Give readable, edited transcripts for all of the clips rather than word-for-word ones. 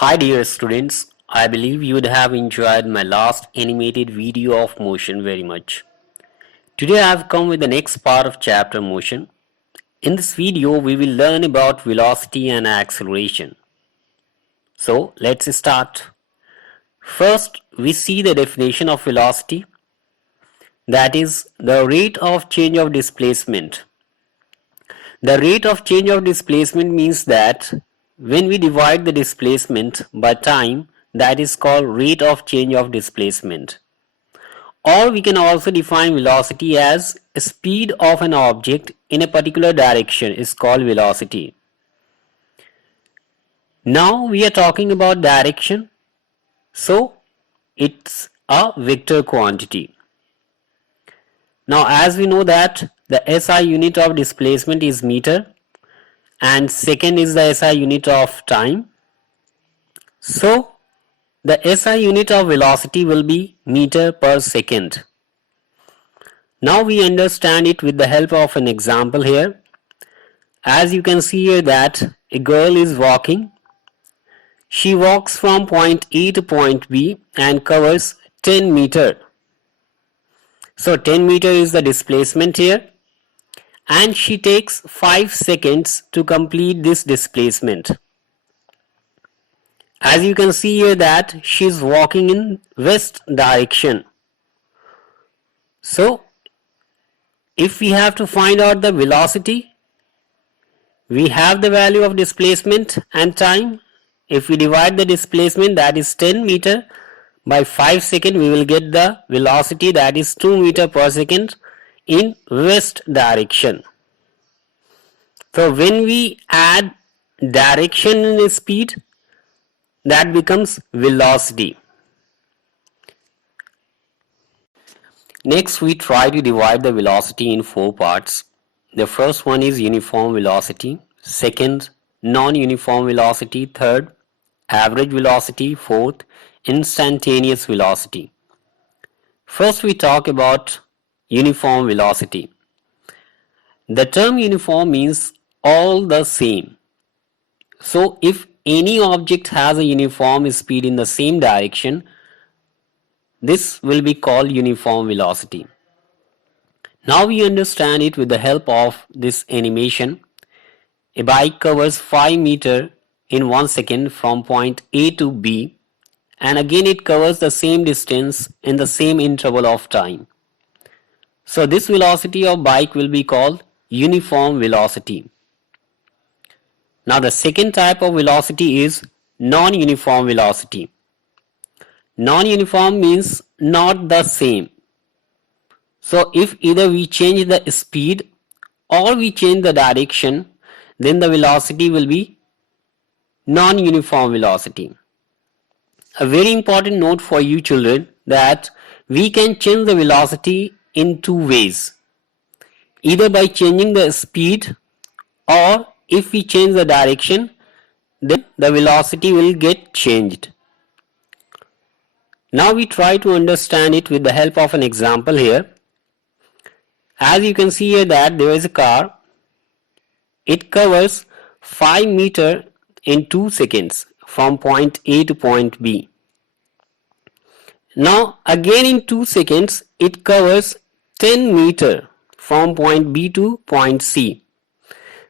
Hi dear students, I believe you would have enjoyed my last animated video of motion very much. Today I have come with the next part of chapter motion. In this video we will learn about velocity and acceleration. So let's start. First we see the definition of velocity, that is the rate of change of displacement. The rate of change of displacement means that when we divide the displacement by time, that is called rate of change of displacement. Or we can also define velocity as speed of an object in a particular direction is called velocity. Now we are talking about direction, so it's a vector quantity. Now as we know that the SI unit of displacement is meter and second is the SI unit of time. So the SI unit of velocity will be meter per second. Now we understand it with the help of an example here. As you can see here that a girl is walking. She walks from point A to point B and covers 10 meter. So 10 meter is the displacement here. And she takes 5 seconds to complete this displacement. As you can see here that she is walking in west direction. So if we have to find out the velocity, we have the value of displacement and time. If we divide the displacement, that is 10 meter, by 5 seconds we will get the velocity, that is 2 meter per second in west direction. So when we add direction and speed, that becomes velocity. Next we try to divide the velocity in 4 parts. The first one is uniform velocity, second non-uniform velocity, third average velocity, fourth instantaneous velocity. First we talk about uniform velocity. The term uniform means all the same. So if any object has a uniform speed in the same direction, this will be called uniform velocity. Now we understand it with the help of this animation. A bike covers 5 meter in 1 second from point A to B, and again it covers the same distance in the same interval of time. So this velocity of bike will be called uniform velocity. Now the second type of velocity is non-uniform velocity. Non-uniform means not the same. So if either we change the speed or we change the direction, then the velocity will be non-uniform velocity. A very important note for you children, that we can change the velocity in 2 ways. Either by changing the speed, or if we change the direction, then the velocity will get changed. Now we try to understand it with the help of an example here. As you can see here that there is a car. It covers 5 meter in 2 seconds from point A to point B. Now again in 2 seconds it covers 10 meter from point B to point C.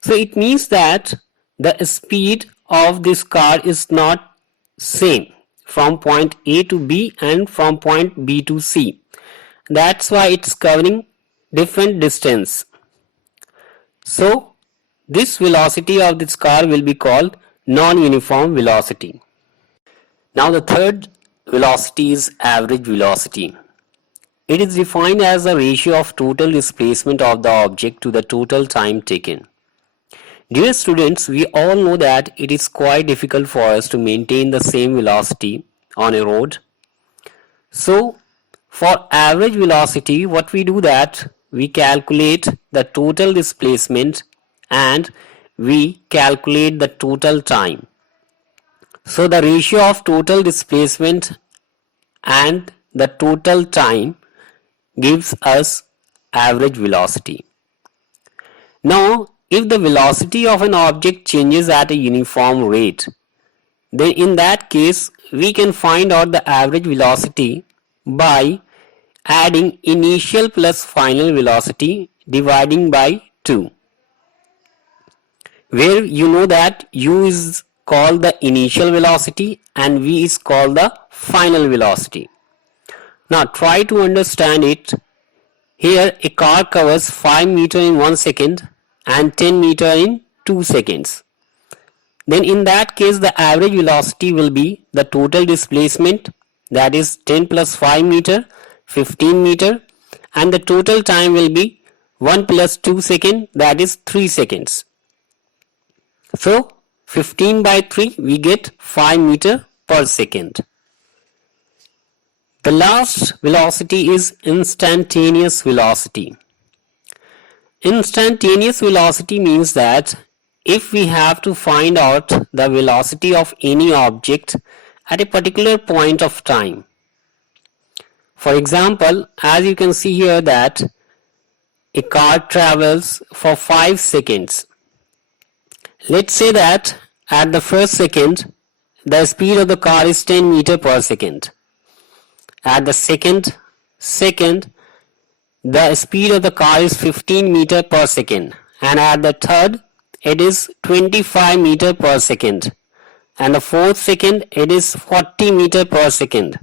So it means that the speed of this car is not same from point A to B and from point B to C. That's why it's covering different distance. So this velocity of this car will be called non-uniform velocity. Now the third velocity is average velocity. It is defined as the ratio of total displacement of the object to the total time taken. Dear students, we all know that it is quite difficult for us to maintain the same velocity on a road. So for average velocity, what we do that we calculate the total displacement and we calculate the total time. So the ratio of total displacement and the total time gives us average velocity. Now if the velocity of an object changes at a uniform rate, then in that case we can find out the average velocity by adding initial plus final velocity dividing by 2, where you know that u is called the initial velocity and v is called the final velocity. Now try to understand it. Here a car covers 5 meter in 1 second and 10 meter in 2 seconds. Then in that case the average velocity will be the total displacement, that is 10 plus 5 meter, 15 meter, and the total time will be 1 plus 2 second, that is 3 seconds. So 15 by 3 we get 5 meter per second. The last velocity is instantaneous velocity. Instantaneous velocity means that if we have to find out the velocity of any object at a particular point of time. For example, as you can see here that a car travels for 5 seconds. Let's say that at the first second the speed of the car is 10 meter per second. At the second the speed of the car is 15 meter per second, and at the third it is 25 meter per second, and the fourth second it is 40 meter per second,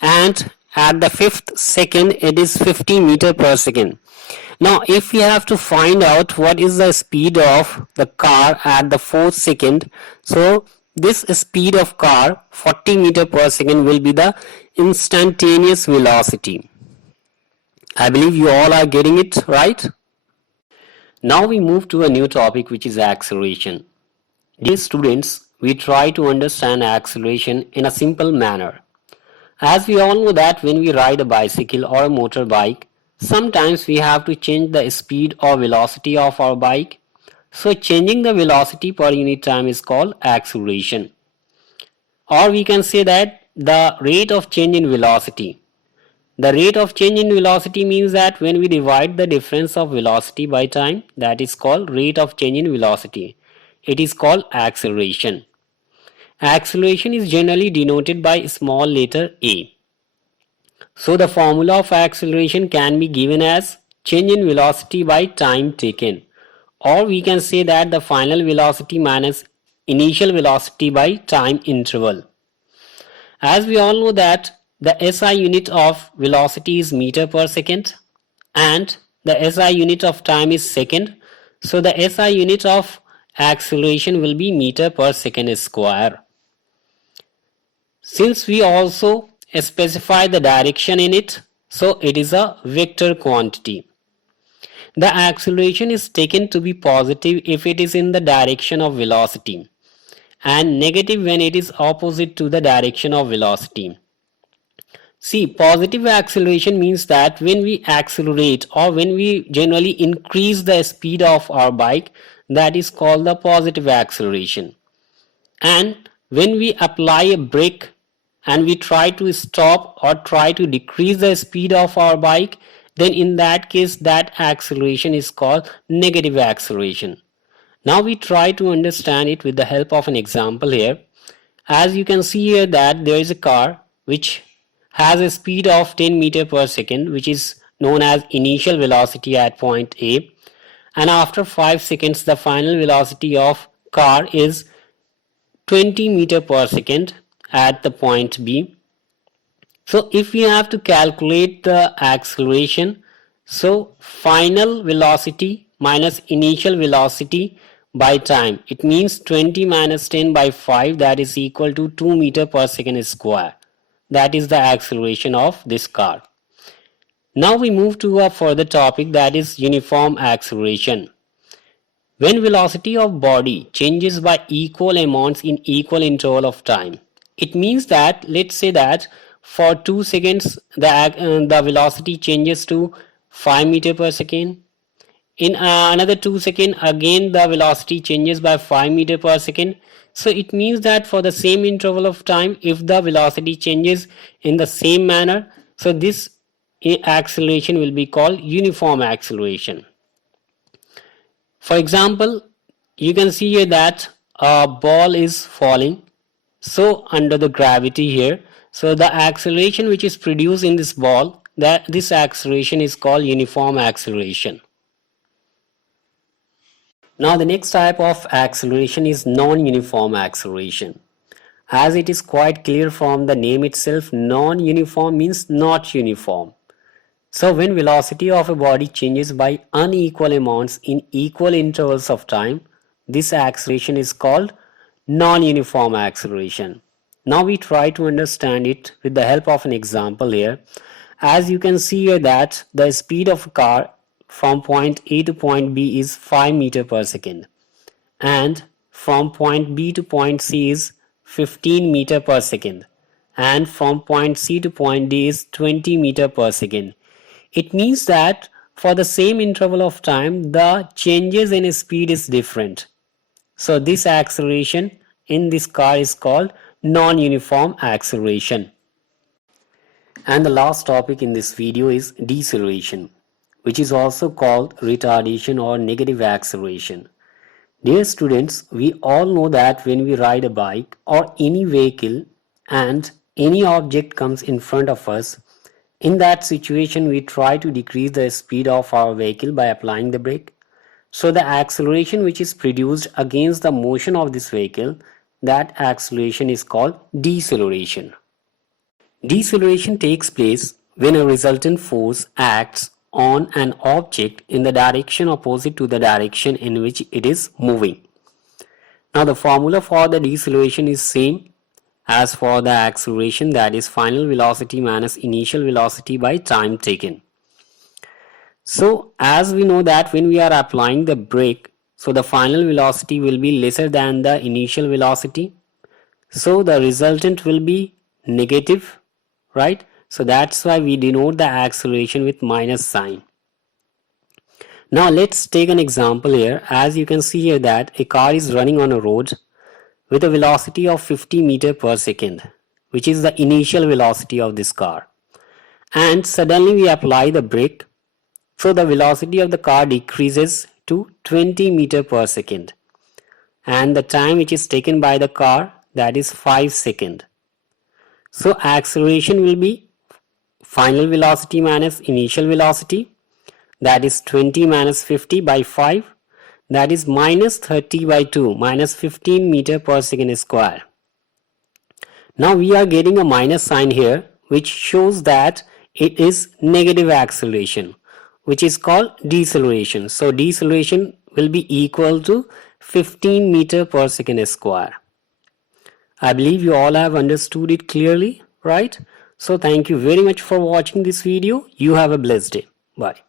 and at the fifth second it is 50 meter per second. Now if we have to find out what is the speed of the car at the fourth second, so this speed of car 40 meter per second will be the instantaneous velocity. I believe you all are getting it right. Now we move to a new topic, which is acceleration. Dear students, we try to understand acceleration in a simple manner. As we all know that when we ride a bicycle or a motorbike, sometimes we have to change the speed or velocity of our bike. So changing the velocity per unit time is called acceleration. Or we can say that the rate of change in velocity. The rate of change in velocity means that when we divide the difference of velocity by time, that is called rate of change in velocity. It is called acceleration. Acceleration is generally denoted by small letter a. So the formula of acceleration can be given as change in velocity by time taken, or we can say that the final velocity minus initial velocity by time interval. As we all know that the SI unit of velocity is meter per second and the SI unit of time is second, so the SI unit of acceleration will be meter per second square. Since we also specify the direction in it, so it is a vector quantity. The acceleration is taken to be positive if it is in the direction of velocity and negative when it is opposite to the direction of velocity. See, positive acceleration means that when we accelerate or when we generally increase the speed of our bike, that is called the positive acceleration. And when we apply a brake and we try to stop or try to decrease the speed of our bike, then in that case that acceleration is called negative acceleration. Now we try to understand it with the help of an example here. As you can see here that there is a car which has a speed of 10 meter per second, which is known as initial velocity at point A, and after 5 seconds the final velocity of car is 20 meter per second at the point B. So if we have to calculate the acceleration, so final velocity minus initial velocity by time, it means 20 minus 10 by 5, that is equal to 2 meter per second square. That is the acceleration of this car. Now we move to a further topic, that is uniform acceleration. When velocity of body changes by equal amounts in equal interval of time, it means that let's say that for 2 seconds the velocity changes to 5 meter per second. In another 2 seconds again the velocity changes by 5 meter per second. So it means that for the same interval of time, if the velocity changes in the same manner, so this acceleration will be called uniform acceleration. For example, you can see here that a ball is falling So under the gravity here, so the acceleration which is produced in this ball, that this acceleration is called uniform acceleration. Now the next type of acceleration is non-uniform acceleration. As it is quite clear from the name itself, non-uniform means not uniform. So when velocity of a body changes by unequal amounts in equal intervals of time, this acceleration is called non-uniform acceleration. Now we try to understand it with the help of an example here. As you can see here that the speed of a car from point A to point B is 5 meter per second, and from point B to point C is 15 meter per second, and from point C to point D is 20 meter per second. It means that for the same interval of time, the changes in speed is different. So this acceleration in this car is called non-uniform acceleration. And the last topic in this video is deceleration, which is also called retardation or negative acceleration. Dear students, we all know that when we ride a bike or any vehicle and any object comes in front of us, in that situation we try to decrease the speed of our vehicle by applying the brake. So the acceleration which is produced against the motion of this vehicle, that acceleration is called deceleration. Deceleration takes place when a resultant force acts on an object in the direction opposite to the direction in which it is moving. Now the formula for the deceleration is same as for the acceleration, that is final velocity minus initial velocity by time taken. So as we know that when we are applying the brake, so the final velocity will be lesser than the initial velocity. So the resultant will be negative, right? So that's why we denote the acceleration with minus sign. Now let's take an example here. As you can see here that a car is running on a road with a velocity of 50 meter per second, which is the initial velocity of this car. And suddenly we apply the brake. So the velocity of the car decreases to 20 meter per second. And the time which is taken by the car, that is 5 seconds. So acceleration will be final velocity minus initial velocity, that is 20 minus 50 by 5, that is minus 30 by 2, minus 15 meter per second square. Now we are getting a minus sign here, which shows that it is negative acceleration, which is called deceleration. So deceleration will be equal to 15 meter per second square. I believe you all have understood it clearly, right? So thank you very much for watching this video. You have a blessed day. Bye.